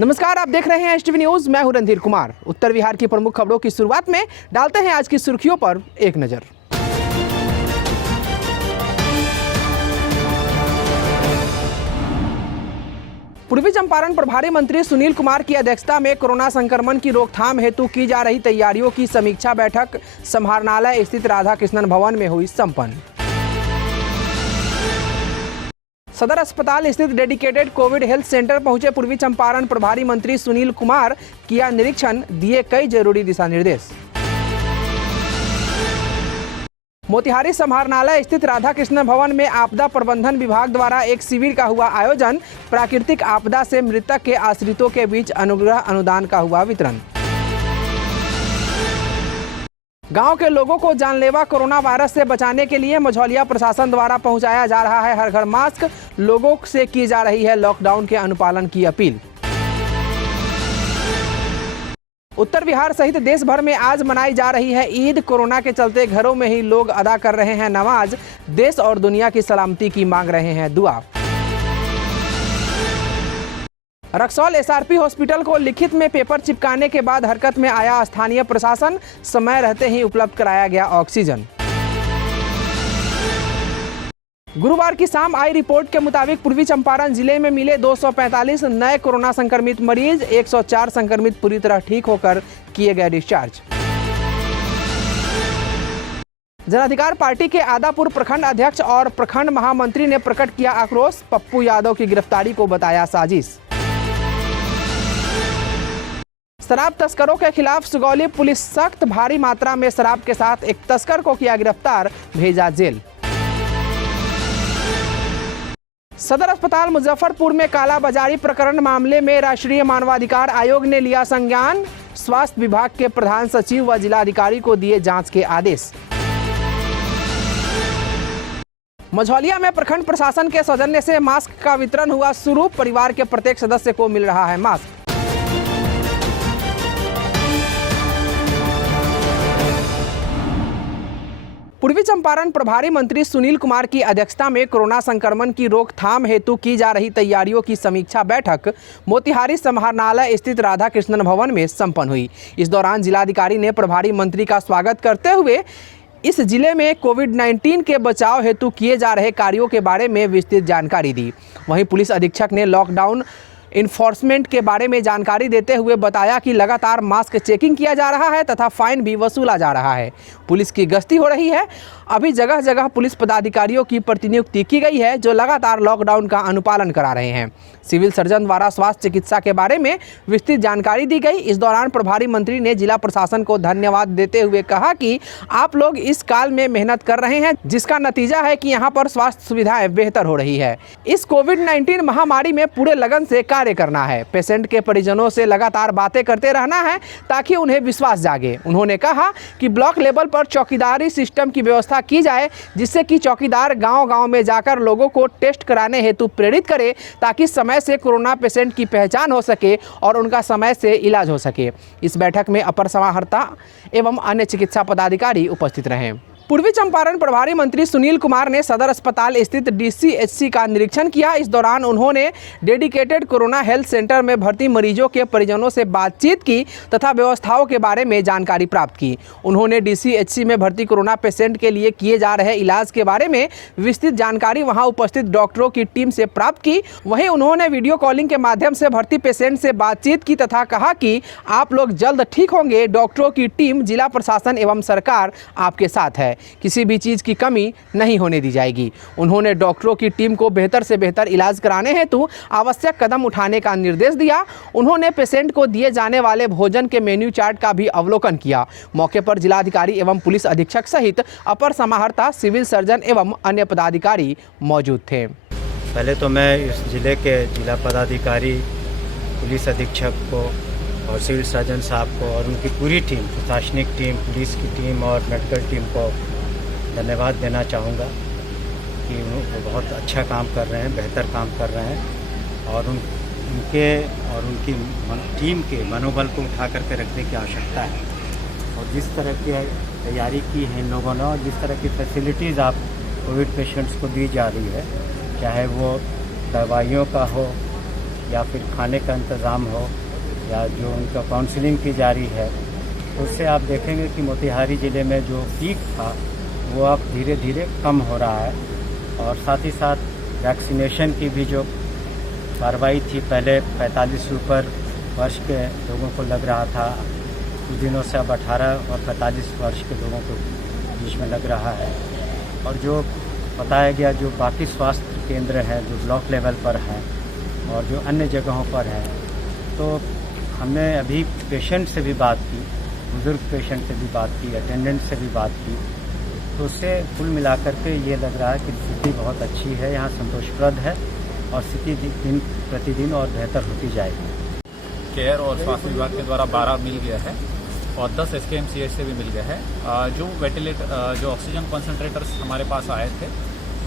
नमस्कार, आप देख रहे हैं एसटीवी न्यूज। मैं हूं रणधीर कुमार। उत्तर बिहार की प्रमुख खबरों की शुरुआत में डालते हैं आज की सुर्खियों पर एक नजर। पूर्वी चंपारण प्रभारी मंत्री सुनील कुमार की अध्यक्षता में कोरोना संक्रमण की रोकथाम हेतु की जा रही तैयारियों की समीक्षा बैठक समाहरणालय स्थित राधा कृष्णन भवन में हुई संपन्न। सदर अस्पताल स्थित डेडिकेटेड कोविड हेल्थ सेंटर पहुंचे पूर्वी चंपारण प्रभारी मंत्री सुनील कुमार, किया निरीक्षण, दिए कई जरूरी दिशा निर्देश। मोतिहारी समाहरणालय स्थित राधा कृष्ण भवन में आपदा प्रबंधन विभाग द्वारा एक शिविर का हुआ आयोजन। प्राकृतिक आपदा से मृतक के आश्रितों के बीच अनुग्रह अनुदान का हुआ वितरण। गांव के लोगों को जानलेवा कोरोना वायरस से बचाने के लिए मझौलिया प्रशासन द्वारा पहुंचाया जा रहा है हर घर मास्क। लोगों से की जा रही है लॉकडाउन के अनुपालन की अपील। उत्तर बिहार सहित देश भर में आज मनाई जा रही है ईद। कोरोना के चलते घरों में ही लोग अदा कर रहे हैं नमाज। देश और दुनिया की सलामती की मांग रहे हैं दुआ। रक्सौल एसआरपी हॉस्पिटल को लिखित में पेपर चिपकाने के बाद हरकत में आया स्थानीय प्रशासन। समय रहते ही उपलब्ध कराया गया ऑक्सीजन। गुरुवार की शाम आई रिपोर्ट के मुताबिक पूर्वी चंपारण जिले में मिले 245 नए कोरोना संक्रमित मरीज। 104 संक्रमित पूरी तरह ठीक होकर किए गए डिस्चार्ज। जनाधिकार पार्टी के आदापुर प्रखंड अध्यक्ष और प्रखंड महामंत्री ने प्रकट किया आक्रोश। पप्पू यादव की गिरफ्तारी को बताया साजिश। शराब तस्करों के खिलाफ सुगौली पुलिस सख्त। भारी मात्रा में शराब के साथ एक तस्कर को किया गिरफ्तार, भेजा जेल। सदर अस्पताल मुजफ्फरपुर में कालाबाजारी प्रकरण मामले में राष्ट्रीय मानवाधिकार आयोग ने लिया संज्ञान। स्वास्थ्य विभाग के प्रधान सचिव व जिलाधिकारी को दिए जांच के आदेश। मझौलिया में प्रखंड प्रशासन के सौजन्य से मास्क का वितरण हुआ शुरू। परिवार के प्रत्येक सदस्य को मिल रहा है मास्क। पूर्वी चंपारण प्रभारी मंत्री सुनील कुमार की अध्यक्षता में कोरोना संक्रमण की रोकथाम हेतु की जा रही तैयारियों की समीक्षा बैठक मोतिहारी समाहरणालय स्थित राधा कृष्णन भवन में संपन्न हुई। इस दौरान जिलाधिकारी ने प्रभारी मंत्री का स्वागत करते हुए इस जिले में कोविड-19 के बचाव हेतु किए जा रहे कार्यों के बारे में विस्तृत जानकारी दी। वहीं पुलिस अधीक्षक ने लॉकडाउन इन्फोर्समेंट के बारे में जानकारी देते हुए बताया कि लगातार मास्क चेकिंग किया जा रहा है तथा फाइन भी वसूला जा रहा है। पुलिस की गश्ती हो रही है। अभी जगह जगह पुलिस पदाधिकारियों की प्रतिनियुक्ति की गई है जो लगातार लॉकडाउन का अनुपालन करा रहे हैं। सिविल सर्जन द्वारा स्वास्थ्य चिकित्सा के बारे में विस्तृत जानकारी दी गई। इस दौरान प्रभारी मंत्री ने जिला प्रशासन को धन्यवाद देते हुए कहा कि आप लोग इस काल में मेहनत कर रहे हैं, जिसका नतीजा है कि यहाँ पर स्वास्थ्य सुविधाएं बेहतर हो रही है। इस कोविड-19 महामारी में पूरे लगन से कार्य करना है। पेशेंट के परिजनों से लगातार बातें करते रहना है ताकि उन्हें विश्वास जागे। उन्होंने कहा कि ब्लॉक लेवल पर चौकीदारी सिस्टम की व्यवस्था की जाए, जिससे कि चौकीदार गांव-गांव में जाकर लोगों को टेस्ट कराने हेतु प्रेरित करे ताकि समय से कोरोना पेशेंट की पहचान हो सके और उनका समय से इलाज हो सके। इस बैठक में अपर समाहर्ता एवं अन्य चिकित्सा पदाधिकारी उपस्थित रहे। पूर्वी चंपारण प्रभारी मंत्री सुनील कुमार ने सदर अस्पताल स्थित डीसीएचसी का निरीक्षण किया। इस दौरान उन्होंने डेडिकेटेड कोरोना हेल्थ सेंटर में भर्ती मरीजों के परिजनों से बातचीत की तथा व्यवस्थाओं के बारे में जानकारी प्राप्त की। उन्होंने डीसीएचसी में भर्ती कोरोना पेशेंट के लिए किए जा रहे इलाज के बारे में विस्तृत जानकारी वहां उपस्थित डॉक्टरों की टीम से प्राप्त की। वहीं उन्होंने वीडियो कॉलिंग के माध्यम से भर्ती पेशेंट से बातचीत की तथा कहा कि आप लोग जल्द ठीक होंगे। डॉक्टरों की टीम, जिला प्रशासन एवं सरकार आपके साथ है। किसी भी चीज़ की कमी नहीं होने दी जाएगी। उन्होंने डॉक्टरों की टीम को बेहतर से बेहतर इलाज कराने हेतु आवश्यक कदम उठाने का निर्देश दिया। उन्होंने पेशेंट को दिए जाने वाले भोजन के मेन्यू चार्ट का भी अवलोकन किया। मौके पर जिलाधिकारी एवं पुलिस अधीक्षक सहित अपर समाहर्ता, सिविल सर्जन एवं अन्य पदाधिकारी मौजूद थे। पहले तो मैं इस जिले के जिला पदाधिकारी, पुलिस अधीक्षक को और सिविल सर्जन साहब को और उनकी पूरी टीम, प्रशासनिक टीम, पुलिस की टीम और मेडिकल टीम को धन्यवाद देना चाहूँगा कि वो बहुत अच्छा काम कर रहे हैं, बेहतर काम कर रहे हैं और उनके और उनकी टीम के मनोबल को उठा करके रखने की आवश्यकता है। और जिस तरह की तैयारी की है इन लोगों ने और जिस तरह की फैसिलिटीज़ आप कोविड पेशेंट्स को दी जा रही है, चाहे वो दवाइयों का हो या फिर खाने का इंतज़ाम हो या जो उनका काउंसलिंग की जारी है, उससे आप देखेंगे कि मोतिहारी ज़िले में जो पीक था वो अब धीरे धीरे कम हो रहा है। और साथ ही साथ वैक्सीनेशन की भी जो कार्रवाई थी, पहले 45 से ऊपर वर्ष के लोगों को लग रहा था, कुछ दिनों से अब 18 और 45 वर्ष के लोगों को बीच में लग रहा है। और जो बताया गया, जो बाकी स्वास्थ्य केंद्र हैं जो ब्लॉक लेवल पर हैं और जो अन्य जगहों पर हैं, तो हमने अभी पेशेंट से भी बात की, बुज़ुर्ग पेशेंट से भी बात की, अटेंडेंट से भी बात की, तो उससे कुल मिलाकर के ये लग रहा है कि स्थिति बहुत अच्छी है, यहाँ संतोषप्रद है और स्थिति दिन प्रतिदिन और बेहतर होती जाएगी। केयर और स्वास्थ्य विभाग के द्वारा 12 मिल गया है और 10 SKMCH से भी मिल गया है। जो जो ऑक्सीजन कॉन्सेंट्रेटर्स हमारे पास आए थे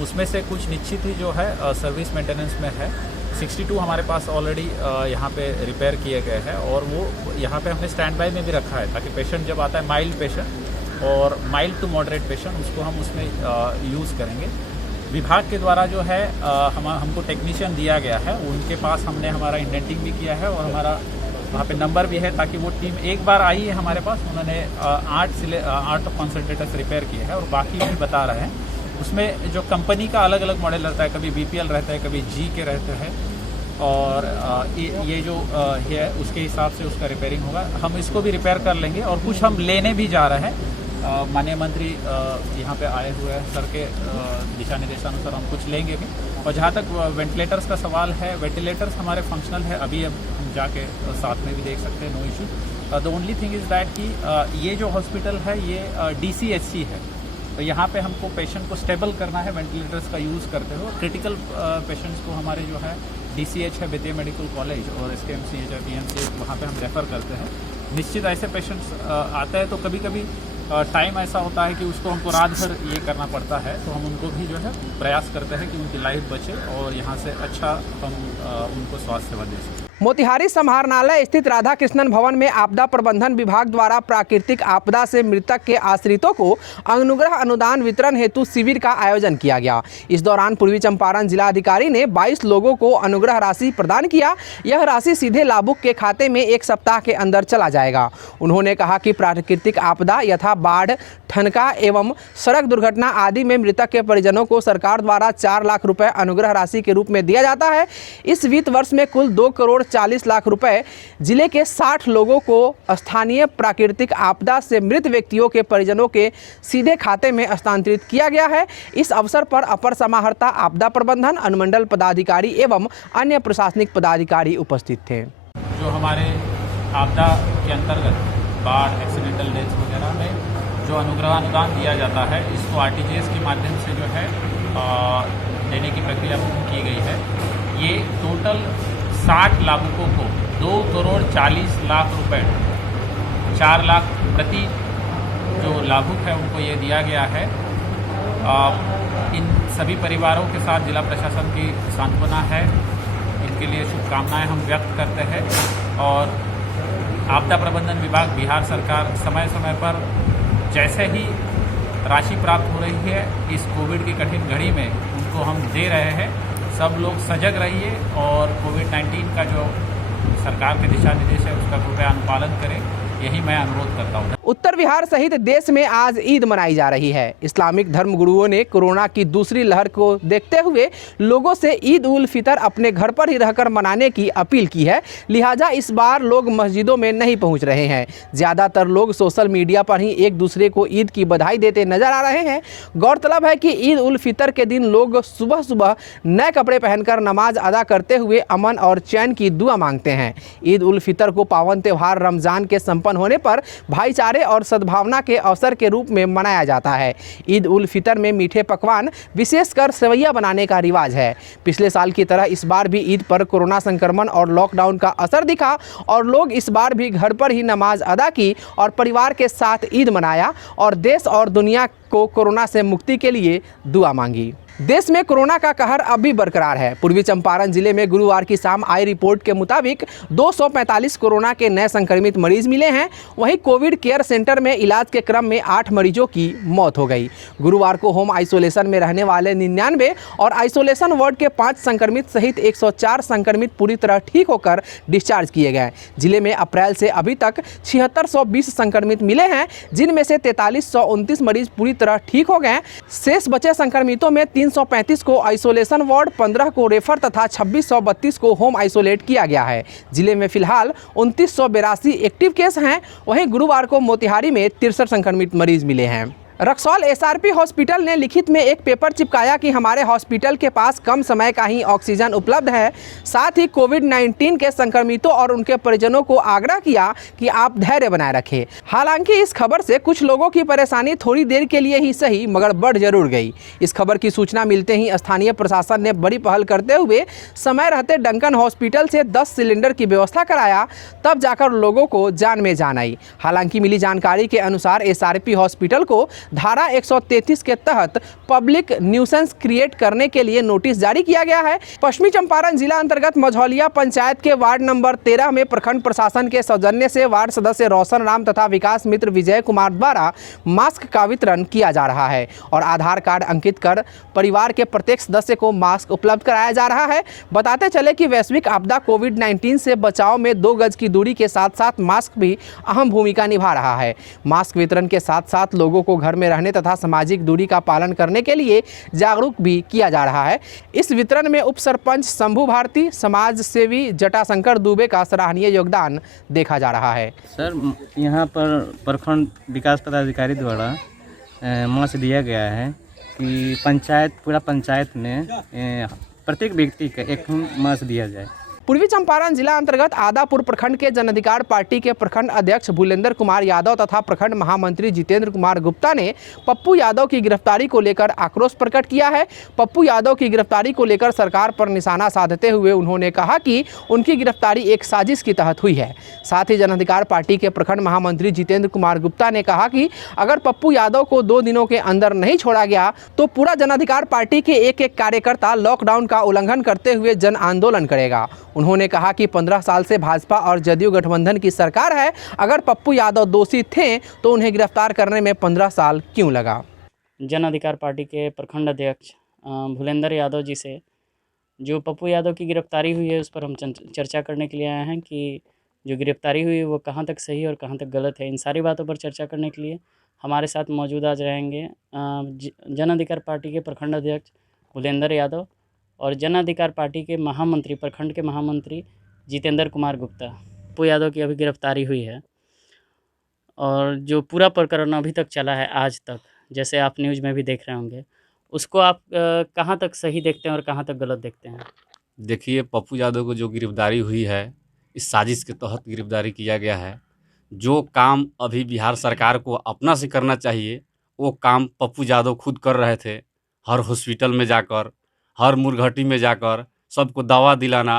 उसमें से कुछ निश्चित ही जो है सर्विस मेंटेनेंस में है। 62 हमारे पास ऑलरेडी यहाँ पे रिपेयर किए गए हैं और वो यहाँ पे हमने स्टैंड बाय में भी रखा है, ताकि पेशेंट जब आता है माइल्ड पेशेंट और माइल्ड टू मॉडरेट पेशेंट, उसको हम उसमें यूज़ करेंगे। विभाग के द्वारा जो है हमको टेक्नीशियन दिया गया है, उनके पास हमने हमारा इंडेंटिंग भी किया है और हमारा वहाँ पे नंबर भी है, ताकि वो टीम एक बार आई है हमारे पास, उन्होंने 8 कॉन्सेंट्रेटर्स रिपेयर किए हैं और बाकी भी बता रहे हैं। उसमें जो कंपनी का अलग अलग मॉडल रहता है, कभी BPL रहता है, कभी G के रहते हैं और ये जो है उसके हिसाब से उसका रिपेयरिंग होगा। हम इसको भी रिपेयर कर लेंगे और कुछ हम लेने भी जा रहे हैं। माननीय मंत्री यहाँ पे आए हुए हैं, सर के दिशा निर्देशानुसार हम कुछ लेंगे भी। और जहाँ तक वेंटिलेटर्स का सवाल है, वेंटिलेटर्स हमारे फंक्शनल है, अभी अब हम जाके साथ में भी देख सकते हैं, no issue. The only thing is that कि ये जो हॉस्पिटल है ये DCHC है, तो यहाँ पे हमको पेशेंट को स्टेबल करना है वेंटिलेटर्स का यूज़ करते हुए। क्रिटिकल पेशेंट्स को हमारे जो है DCH है, बेतिया मेडिकल कॉलेज और SKMCH है, PMCH, वहाँ पे हम रेफ़र करते हैं। निश्चित ऐसे पेशेंट्स आते हैं तो कभी कभी टाइम ऐसा होता है कि उसको हमको रात भर ये करना पड़ता है, तो हम उनको भी जो है प्रयास करते हैं कि उनकी लाइफ बचे और यहाँ से अच्छा हम उनको स्वास्थ्य सेवा दे सकें। मोतिहारी समाहरणालय स्थित राधा कृष्णन भवन में आपदा प्रबंधन विभाग द्वारा प्राकृतिक आपदा से मृतक के आश्रितों को अनुग्रह अनुदान वितरण हेतु शिविर का आयोजन किया गया। इस दौरान पूर्वी चंपारण जिलाधिकारी ने 22 लोगों को अनुग्रह राशि प्रदान किया। यह राशि सीधे लाभुक के खाते में 1 सप्ताह के अंदर चला जाएगा। उन्होंने कहा कि प्राकृतिक आपदा यथा बाढ़, ठनका एवं सड़क दुर्घटना आदि में मृतक के परिजनों को सरकार द्वारा 4 लाख रुपए अनुग्रह राशि के रूप में दिया जाता है। इस वित्त वर्ष में कुल 2 करोड़ 40 लाख रुपए जिले के 60 लोगों को स्थानीय प्राकृतिक आपदा से मृत व्यक्तियों के परिजनों के सीधे खाते में हस्तांतरित किया गया है। इस अवसर पर अपर समाहर्ता आपदा प्रबंधन, अनुमंडल पदाधिकारी एवं अन्य प्रशासनिक पदाधिकारी उपस्थित थे। जो हमारे आपदा के अंतर्गत बाढ़, एक्सीडेंटल डेथ वगैरह में जो अनुग्रह अनुदान दिया जाता है, इसको RTGS के माध्यम से जो है देने की प्रक्रिया की गई है। ये टोटल 60 लाभुकों को 2 करोड़ 40 लाख रुपए, 4 लाख प्रति जो लाभुक है उनको ये दिया गया है। इन सभी परिवारों के साथ जिला प्रशासन की सांत्वना है, इनके लिए शुभकामनाएं हम व्यक्त करते हैं। और आपदा प्रबंधन विभाग, बिहार सरकार समय समय पर जैसे ही राशि प्राप्त हो रही है इस कोविड की कठिन घड़ी में उनको हम दे रहे हैं। सब लोग सजग रहिए और कोविड-19 का जो सरकार के दिशा निर्देश है उसका कृपया अनुपालन करें, यही मैं अनुरोध करता हूँ। उत्तर बिहार सहित देश में आज ईद मनाई जा रही है। इस्लामिक धर्मगुरुओं ने कोरोना की दूसरी लहर को देखते हुए लोगों से ईद उल फितर अपने घर पर ही रहकर मनाने की अपील की है। लिहाजा इस बार लोग मस्जिदों में नहीं पहुंच रहे हैं। ज़्यादातर लोग सोशल मीडिया पर ही एक दूसरे को ईद की बधाई देते नजर आ रहे हैं। गौरतलब है कि ईद उल फितर के दिन लोग सुबह सुबह नए कपड़े पहनकर नमाज अदा करते हुए अमन और चैन की दुआ मांगते हैं। ईद उल फितर को पावन त्यौहार रमज़ान के संपन्न होने पर भाईचारे और सद्भावना के अवसर के रूप में मनाया जाता है। ईद उल फितर में मीठे पकवान, विशेषकर सेवैयां बनाने का रिवाज है। पिछले साल की तरह इस बार भी ईद पर कोरोना संक्रमण और लॉकडाउन का असर दिखा और लोग इस बार भी घर पर ही नमाज अदा की और परिवार के साथ ईद मनाया और देश और दुनिया को कोरोना से मुक्ति के लिए दुआ मांगी। देश में कोरोना का कहर अब भी बरकरार है। पूर्वी चंपारण जिले में गुरुवार की शाम आई रिपोर्ट के मुताबिक 245 कोरोना के नए संक्रमित मरीज मिले हैं। वहीं कोविड केयर सेंटर में इलाज के क्रम में 8 मरीजों की मौत हो गई। गुरुवार को होम आइसोलेशन में रहने वाले 99 और आइसोलेशन वार्ड के 5 संक्रमित सहित 104 संक्रमित पूरी तरह ठीक होकर डिस्चार्ज किए गए। जिले में अप्रैल से अभी तक 7620 संक्रमित मिले हैं, जिनमें से 4329 मरीज पूरी तरह ठीक हो गए। शेष बचे संक्रमितों में 335 को आइसोलेशन वार्ड, 15 को रेफर तथा 2632 को होम आइसोलेट किया गया है। जिले में फिलहाल 2982 एक्टिव केस हैं। वहीं गुरुवार को मोतिहारी में 63 संक्रमित मरीज मिले हैं। रक्सौल एसआरपी हॉस्पिटल ने लिखित में एक पेपर चिपकाया कि हमारे हॉस्पिटल के पास कम समय का ही ऑक्सीजन उपलब्ध है। साथ ही कोविड-19 के संक्रमितों और उनके परिजनों को आग्रह किया कि आप धैर्य बनाए रखें। हालांकि इस खबर से कुछ लोगों की परेशानी थोड़ी देर के लिए ही सही मगर बढ़ जरूर गई। इस खबर की सूचना मिलते ही स्थानीय प्रशासन ने बड़ी पहल करते हुए समय रहते डंकन हॉस्पिटल से 10 सिलेंडर की व्यवस्था कराया, तब जाकर लोगों को जान में जान आई। हालांकि मिली जानकारी के अनुसार एसआरपी हॉस्पिटल को धारा 133 के तहत पब्लिक न्यूसेंस क्रिएट करने के लिए नोटिस जारी किया गया है। पश्चिमी चंपारण जिला अंतर्गत मझौलिया पंचायत के वार्ड नंबर 13 में प्रखंड प्रशासन के सौजन्य से वार्ड सदस्य रोशन राम तथा विकास मित्र विजय कुमार द्वारा मास्क का वितरण किया जा रहा है और आधार कार्ड अंकित कर परिवार के प्रत्येक सदस्य को मास्क उपलब्ध कराया जा रहा है। बताते चले कि वैश्विक आपदा कोविड-19 से बचाव में 2 गज की दूरी के साथ साथ मास्क भी अहम भूमिका निभा रहा है। मास्क वितरण के साथ साथ लोगों को घर में रहने तथा सामाजिक दूरी का पालन करने के लिए जागरूक भी किया जा रहा है। इस वितरण में उप सरपंच शंभू भारती, समाज सेवी जटाशंकर दुबे का सराहनीय योगदान देखा जा रहा है। सर, यहाँ पर प्रखंड विकास पदाधिकारी द्वारा मास्क दिया गया है कि पूरा पंचायत में प्रत्येक व्यक्ति का एक मास्क दिया जाए। पूर्वी चंपारण जिला अंतर्गत आदापुर प्रखंड के जन अधिकार पार्टी के प्रखंड अध्यक्ष भूलेंद्र कुमार यादव तथा प्रखंड महामंत्री जितेंद्र कुमार गुप्ता ने पप्पू यादव की गिरफ्तारी को लेकर आक्रोश प्रकट किया है। पप्पू यादव की गिरफ्तारी को लेकर सरकार पर निशाना साधते हुए उन्होंने कहा कि उनकी गिरफ्तारी एक साजिश के तहत हुई है। साथ ही जन अधिकार पार्टी के प्रखंड महामंत्री जितेंद्र कुमार गुप्ता ने कहा कि अगर पप्पू यादव को 2 दिनों के अंदर नहीं छोड़ा गया तो पूरा जन अधिकार पार्टी के एक कार्यकर्ता लॉकडाउन का उल्लंघन करते हुए जन आंदोलन करेगा। उन्होंने कहा कि 15 साल से भाजपा और जदयू गठबंधन की सरकार है। अगर पप्पू यादव दोषी थे तो उन्हें गिरफ्तार करने में 15 साल क्यों लगा। जन अधिकार पार्टी के प्रखंड अध्यक्ष भूलेंद्र यादव जी से जो पप्पू यादव की गिरफ्तारी हुई है उस पर हम चर्चा करने के लिए आए हैं कि जो गिरफ्तारी हुई है वो कहाँ तक सही और कहाँ तक गलत है। इन सारी बातों पर चर्चा करने के लिए हमारे साथ मौजूद आज रहेंगे जन अधिकार पार्टी के प्रखंड अध्यक्ष भूलेंद्र यादव और जन अधिकार पार्टी के महामंत्री, प्रखंड के महामंत्री जितेंद्र कुमार गुप्ता। पप्पू यादव की अभी गिरफ्तारी हुई है और जो पूरा प्रकरण अभी तक चला है आज तक, जैसे आप न्यूज़ में भी देख रहे होंगे, उसको आप कहाँ तक सही देखते हैं और कहाँ तक गलत देखते हैं? देखिए, पप्पू यादव को जो गिरफ्तारी हुई है इस साजिश के तहत गिरफ्तारी किया गया है। जो काम अभी बिहार सरकार को अपना से करना चाहिए वो काम पप्पू यादव खुद कर रहे थे। हर हॉस्पिटल में जाकर, हर मुर्घटी में जाकर सबको दवा दिलाना,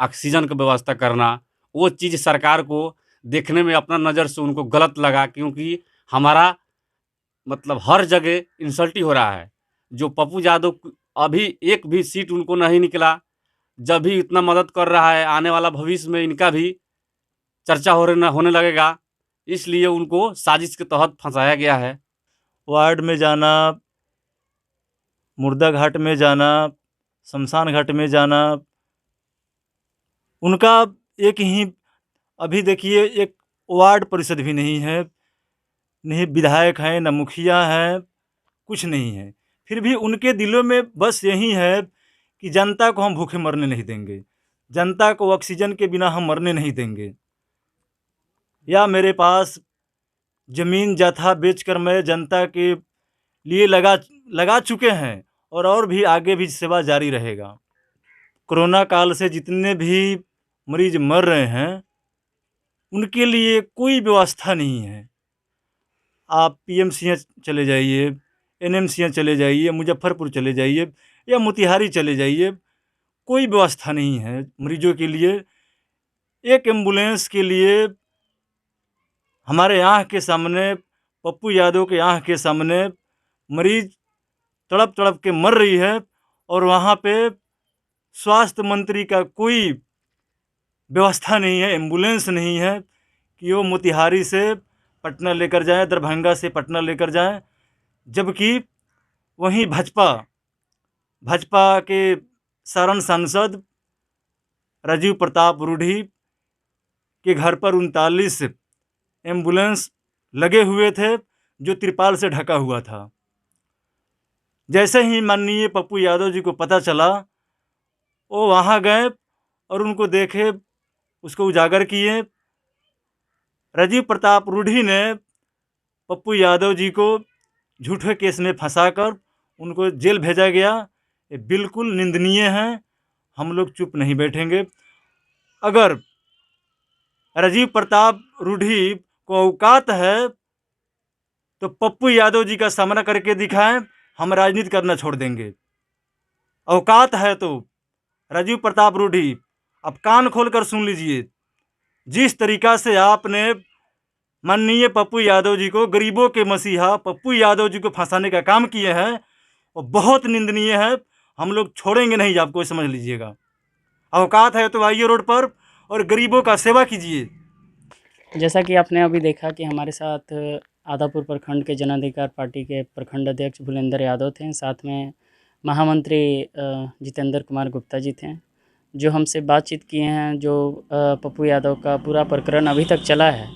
ऑक्सीजन की व्यवस्था करना, वो चीज़ सरकार को देखने में अपना नज़र से उनको गलत लगा, क्योंकि हमारा मतलब हर जगह इंसल्ट ही हो रहा है। जो पप्पू यादव अभी एक भी सीट उनको नहीं निकला, जब भी इतना मदद कर रहा है, आने वाला भविष्य में इनका भी चर्चा होने लगेगा, इसलिए उनको साजिश के तहत फंसाया गया है। वार्ड में जाना, मुर्दा घाट में जाना, शमशान घाट में जाना, उनका एक ही, अभी देखिए एक वार्ड परिषद भी नहीं है, नहीं विधायक हैं, न मुखिया हैं, कुछ नहीं है। फिर भी उनके दिलों में बस यही है कि जनता को हम भूखे मरने नहीं देंगे, जनता को ऑक्सीजन के बिना हम मरने नहीं देंगे। या मेरे पास ज़मीन जाथा बेचकर मैं जनता के लिए लगा चुके हैं और भी आगे भी सेवा जारी रहेगा। कोरोना काल से जितने भी मरीज मर रहे हैं उनके लिए कोई व्यवस्था नहीं है। आप पीएमसीएच चले जाइए, एनएमसीएच चले जाइए, मुजफ्फरपुर चले जाइए या मोतिहारी चले जाइए, कोई व्यवस्था नहीं है मरीजों के लिए। एक एम्बुलेंस के लिए हमारे आँख के सामने, पप्पू यादव के आँख के सामने मरीज तड़प तड़प के मर रही है और वहाँ पे स्वास्थ्य मंत्री का कोई व्यवस्था नहीं है, एम्बुलेंस नहीं है कि वो मोतिहारी से पटना लेकर जाए, दरभंगा से पटना लेकर जाए। जबकि वहीं भाजपा के सारण सांसद राजीव प्रताप रूढ़ी के घर पर 39 एम्बुलेंस लगे हुए थे जो तिरपाल से ढका हुआ था। जैसे ही माननीय पप्पू यादव जी को पता चला, वो वहाँ गए और उनको देखे, उसको उजागर किए। राजीव प्रताप रूढ़ी ने पप्पू यादव जी को झूठे केस में फंसाकर उनको जेल भेजा गया। ये बिल्कुल निंदनीय है। हम लोग चुप नहीं बैठेंगे। अगर राजीव प्रताप रूढ़ी को औकात है तो पप्पू यादव जी का सामना करके दिखाएं, हम राजनीति करना छोड़ देंगे। औकात है तो राजीव प्रताप रूढ़ी, अब कान खोलकर सुन लीजिए। जिस तरीक़ा से आपने माननीय पप्पू यादव जी को, गरीबों के मसीहा पप्पू यादव जी को फंसाने का काम किए हैं, वो बहुत निंदनीय है। हम लोग छोड़ेंगे नहीं, आपको समझ लीजिएगा। औकात है तो आइए रोड पर और गरीबों का सेवा कीजिए। जैसा कि आपने अभी देखा कि हमारे साथ आदापुर प्रखंड के जन अधिकार पार्टी के प्रखंड अध्यक्ष भूलेंद्र यादव थे, साथ में महामंत्री जितेंद्र कुमार गुप्ता जी थे, जो हमसे बातचीत किए हैं। जो पप्पू यादव का पूरा प्रकरण अभी तक चला है,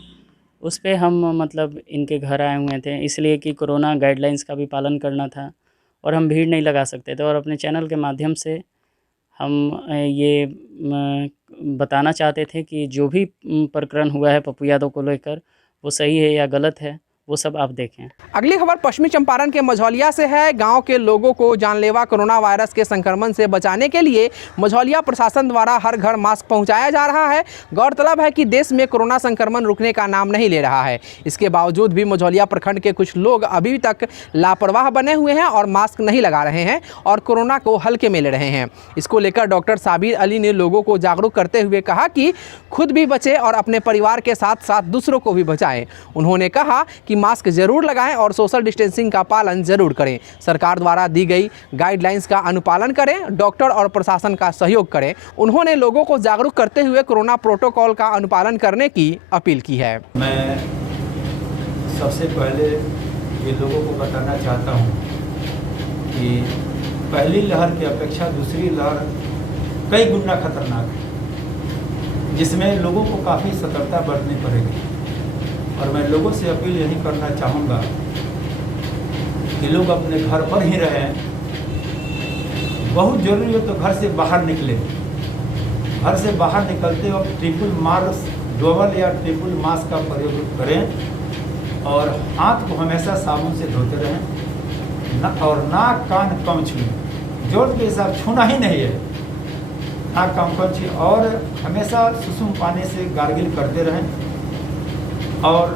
उस पे हम मतलब इनके घर आए हुए थे, इसलिए कि कोरोना गाइडलाइंस का भी पालन करना था और हम भीड़ नहीं लगा सकते थे। और अपने चैनल के माध्यम से हम ये बताना चाहते थे कि जो भी प्रकरण हुआ है पप्पू यादव को लेकर, वो सही है या गलत है, वो सब आप देखें। अगली खबर पश्चिमी चंपारण के मझौलिया से है। गांव के लोगों को जानलेवा कोरोना वायरस के संक्रमण से बचाने के लिए मझौलिया प्रशासन द्वारा हर घर मास्क पहुंचाया जा रहा है। गौरतलब है कि देश में कोरोना संक्रमण रुकने का नाम नहीं ले रहा है। इसके बावजूद भी मझौलिया प्रखंड के कुछ लोग अभी तक लापरवाह बने हुए हैं और मास्क नहीं लगा रहे हैं और कोरोना को हल्के में ले रहे हैं। इसको लेकर डॉक्टर साबिर अली ने लोगों को जागरूक करते हुए कहा कि खुद भी बचें और अपने परिवार के साथ साथ दूसरों को भी बचाएं। उन्होंने कहा कि मास्क जरूर लगाएं और सोशल डिस्टेंसिंग का पालन जरूर करें। सरकार द्वारा दी गई गाइडलाइंस का अनुपालन करें, डॉक्टर और प्रशासन का सहयोग करें। उन्होंने लोगों को जागरूक करते हुए कोरोना प्रोटोकॉल का अनुपालन करने की अपील की है। मैं सबसे पहले ये लोगों को बताना चाहता हूँ कि पहली लहर की अपेक्षा दूसरी लहर कई गुना खतरनाक है, जिसमें लोगों को काफ़ी सतर्कता बरतनी पड़ेगी। और मैं लोगों से अपील यही करना चाहूँगा कि लोग अपने घर पर ही रहें। बहुत ज़रूरी हो तो घर से बाहर निकलें। घर से बाहर निकलते वक्त डबल या ट्रिपल मास्क का प्रयोग करें और हाथ को हमेशा साबुन से धोते रहें और नाक कान कम छूएं। जोर के हिसाब छूना ही नहीं है, नाक कम छूएं और हमेशा सुसुम पानी से गार्गिल करते रहें और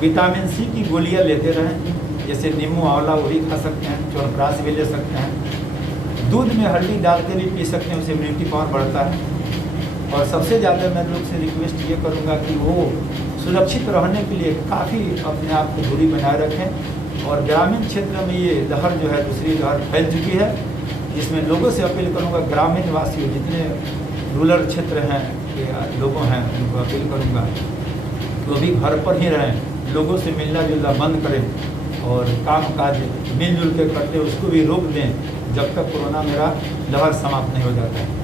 विटामिन सी की गोलियां लेते रहें। जैसे नींबू आंवला वो भी खा सकते हैं, च्यवनप्राश भी ले सकते हैं, दूध में हल्दी डाल के भी पी सकते हैं, उससे इम्यूनिटी पावर बढ़ता है। और सबसे ज़्यादा मैं लोग से रिक्वेस्ट ये करूँगा कि वो सुरक्षित रहने के लिए काफ़ी अपने आप को दूरी बनाए रखें। और ग्रामीण क्षेत्र में ये लहर जो है, दूसरी लहर फैल चुकी है, जिसमें लोगों से अपील करूँगा, ग्रामीण वासियों जितने रूरल क्षेत्र हैं लोगों हैं, उनको अपील करूँगा वो भी घर पर ही रहें, लोगों से मिलना जुलना बंद करें और काम काज मिलजुल के करते उसको भी रोक दें जब तक कोरोना मेरा लहर समाप्त नहीं हो जाता है।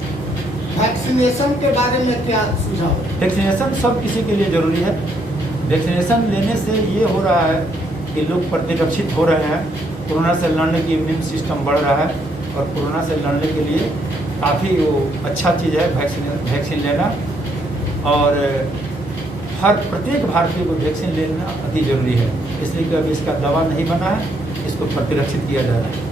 वैक्सीनेशन के बारे में क्या सुझाव? वैक्सीनेशन सब किसी के लिए ज़रूरी है। वैक्सीनेशन लेने से ये हो रहा है कि लोग प्रतिरक्षित हो रहे हैं, कोरोना से लड़ने की इम्यून सिस्टम बढ़ रहा है और कोरोना से लड़ने के लिए काफ़ी वो अच्छा चीज़ है वैक्सीन लेना। और हर प्रत्येक भारतीय को वैक्सीन लेना अति जरूरी है, इसलिए कि अभी इसका दवा नहीं बना है, इसको प्रतिरक्षित किया जा रहा है।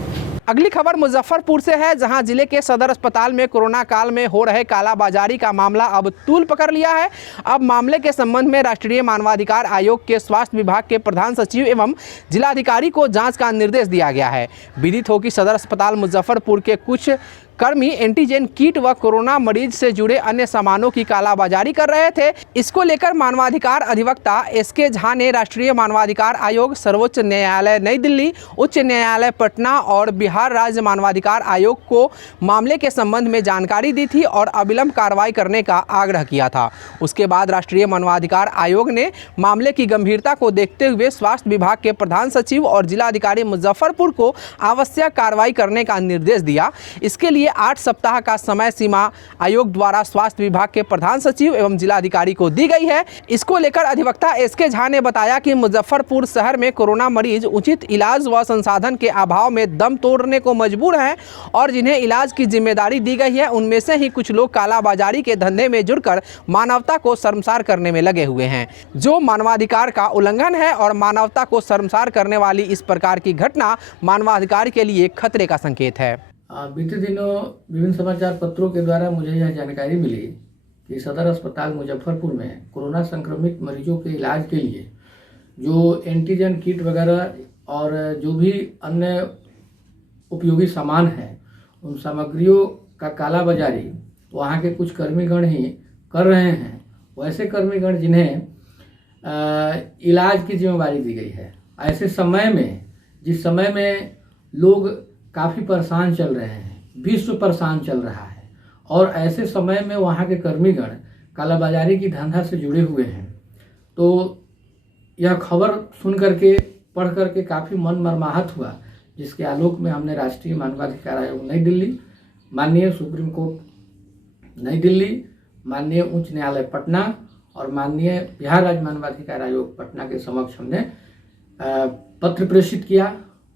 अगली खबर मुजफ्फरपुर से है, जहां जिले के सदर अस्पताल में कोरोना काल में हो रहे कालाबाजारी का मामला अब तूल पकड़ लिया है। अब मामले के संबंध में राष्ट्रीय मानवाधिकार आयोग के स्वास्थ्य विभाग के प्रधान सचिव एवं जिलाधिकारी को जांच का निर्देश दिया गया है। विदित हो कि सदर अस्पताल मुजफ्फरपुर के कुछ कर्मी एंटीजन किट व कोरोना मरीज से जुड़े अन्य सामानों की कालाबाजारी कर रहे थे। इसको लेकर मानवाधिकार अधिवक्ता एसके झा ने राष्ट्रीय मानवाधिकार आयोग, सर्वोच्च न्यायालय नई दिल्ली, उच्च न्यायालय पटना और बिहार राज्य मानवाधिकार आयोग को मामले के संबंध में जानकारी दी थी और अविलंब कार्रवाई करने का आग्रह किया था। उसके बाद राष्ट्रीय मानवाधिकार आयोग ने मामले की गंभीरता को देखते हुए स्वास्थ्य विभाग के प्रधान सचिव और जिलाधिकारी मुजफ्फरपुर को आवश्यक कार्रवाई करने का निर्देश दिया। इसके लिए 8 सप्ताह का समय सीमा आयोग द्वारा स्वास्थ्य विभाग के प्रधान सचिव एवं जिलाधिकारी को दी गई है। इसको लेकर अधिवक्ता एसके झा ने बताया कि मुजफ्फरपुर शहर में कोरोना मरीज उचित इलाज व संसाधन के अभाव में दम तोड़ने को मजबूर हैं और जिन्हें इलाज की जिम्मेदारी दी गई है उनमें से ही कुछ लोग कालाबाजारी के धंधे में जुड़कर मानवता को शर्मसार करने में लगे हुए हैं, जो मानवाधिकार का उल्लंघन है और मानवता को शर्मसार करने वाली इस प्रकार की घटना मानवाधिकार के लिए खतरे का संकेत है। बीते दिनों विभिन्न समाचार पत्रों के द्वारा मुझे यह जानकारी मिली कि सदर अस्पताल मुजफ्फरपुर में कोरोना संक्रमित मरीजों के इलाज के लिए जो एंटीजन किट वगैरह और जो भी अन्य उपयोगी सामान हैं उन सामग्रियों का कालाबाजारी वहाँ के कुछ कर्मीगण ही कर रहे हैं। वैसे कर्मीगण जिन्हें इलाज की जिम्मेदारी दी गई है, ऐसे समय में जिस समय में लोग काफ़ी परेशान चल रहे हैं, विश्व परेशान चल रहा है और ऐसे समय में वहाँ के कर्मीगण कालाबाजारी की धंधा से जुड़े हुए हैं, तो यह खबर सुन करके पढ़ करके काफ़ी मन मर्माहत हुआ, जिसके आलोक में हमने राष्ट्रीय मानवाधिकार आयोग नई दिल्ली, माननीय सुप्रीम कोर्ट नई दिल्ली, माननीय उच्च न्यायालय पटना और माननीय बिहार राज्य मानवाधिकार आयोग पटना के समक्ष हमने पत्र प्रेषित किया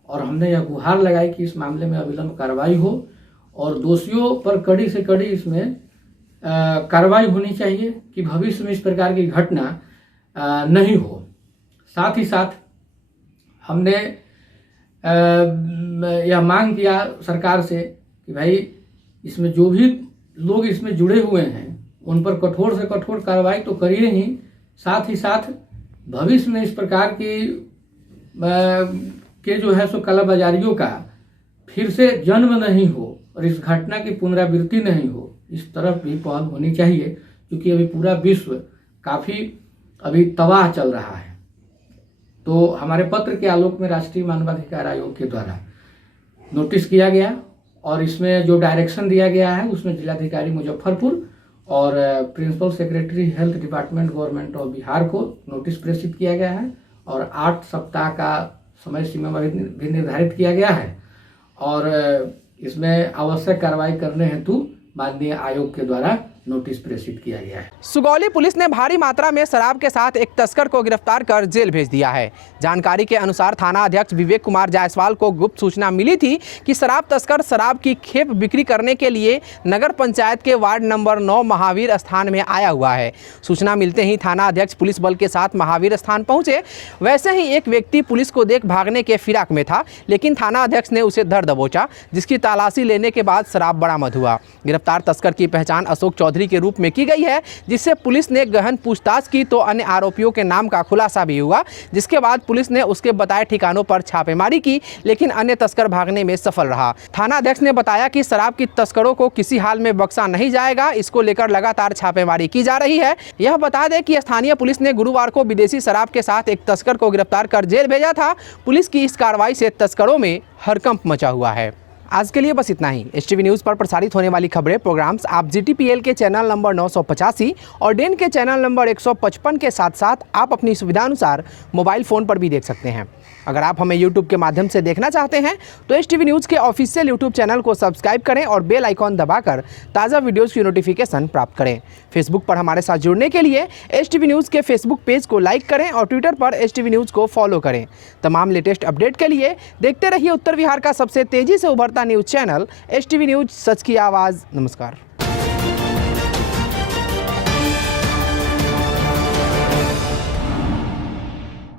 और हमने यह गुहार लगाई कि इस मामले में अविलंब कार्रवाई हो और दोषियों पर कड़ी से कड़ी इसमें कार्रवाई होनी चाहिए कि भविष्य में इस प्रकार की घटना नहीं हो। साथ ही साथ हमने यह मांग किया सरकार से कि भाई इसमें जो भी लोग इसमें जुड़े हुए हैं उन पर कठोर से कठोर कार्रवाई तो करिए ही, साथ ही साथ भविष्य में इस प्रकार के जो है सो कालाबाजारियों का फिर से जन्म नहीं हो और इस घटना की पुनरावृत्ति नहीं हो, इस तरफ भी पहल होनी चाहिए, क्योंकि अभी पूरा विश्व काफ़ी अभी तबाह चल रहा है। तो हमारे पत्र के आलोक में राष्ट्रीय मानवाधिकार आयोग के द्वारा नोटिस किया गया और इसमें जो डायरेक्शन दिया गया है उसमें जिलाधिकारी मुजफ्फरपुर और principal secretary health department government of Bihar को नोटिस प्रेषित किया गया है और 8 सप्ताह का समय सीमा भी निर्धारित किया गया है और इसमें आवश्यक कार्रवाई करने हेतु माननीय आयोग के द्वारा नोटिस प्रेषित किया गया है। सुगौली पुलिस ने भारी मात्रा में शराब के साथ एक तस्कर को गिरफ्तार कर जेल भेज दिया है। जानकारी के अनुसार थाना अध्यक्ष विवेक कुमार जायसवाल को गुप्त सूचना मिली थी कि शराब तस्कर शराब की खेप बिक्री करने के लिए नगर पंचायत के वार्ड नंबर 9 महावीर स्थान में आया हुआ है। सूचना मिलते ही थाना अध्यक्ष पुलिस बल के साथ महावीर स्थान पहुंचे। वैसे ही एक व्यक्ति पुलिस को देख भागने के फिराक में था, लेकिन थाना अध्यक्ष ने उसे धर दबोचा, जिसकी तलाशी लेने के बाद शराब बरामद हुआ। गिरफ्तार तस्कर की पहचान अशोक चौधरी के रूप में की गई है, जिससे पुलिस ने गहन पूछताछ की तो अन्य आरोपियों के नाम का खुलासा भी हुआ, जिसके बाद पुलिस ने उसके बताए ठिकानों पर छापेमारी की, लेकिन अन्य तस्कर भागने में सफल रहा। थाना अध्यक्ष ने बताया कि शराब की तस्करों को किसी हाल में बख्शा नहीं जाएगा, इसको लेकर लगातार छापेमारी की जा रही है। यह बता दें कि स्थानीय पुलिस ने गुरुवार को विदेशी शराब के साथ एक तस्कर को गिरफ्तार कर जेल भेजा था। पुलिस की इस कार्रवाई से तस्करों में हड़कंप मचा हुआ है। आज के लिए बस इतना ही। एसटीवी न्यूज़ पर प्रसारित होने वाली खबरें प्रोग्राम्स आप GTPL के चैनल नंबर 985 और डेन के चैनल नंबर 155 के साथ साथ आप अपनी सुविधानुसार मोबाइल फ़ोन पर भी देख सकते हैं। अगर आप हमें YouTube के माध्यम से देखना चाहते हैं तो एसटीवी न्यूज़ के ऑफिशियल YouTube चैनल को सब्सक्राइब करें और बेल आइकॉन दबाकर ताज़ा वीडियोज़ की नोटिफिकेशन प्राप्त करें। फेसबुक पर हमारे साथ जुड़ने के लिए एसटीवी न्यूज़ के फेसबुक पेज को लाइक करें और ट्विटर पर एसटीवी न्यूज़ को फॉलो करें। तमाम लेटेस्ट अपडेट के लिए देखते रहिए उत्तर बिहार का सबसे तेज़ी से उभरता न्यूज़ चैनल एसटीवी न्यूज़, सच की आवाज़। नमस्कार।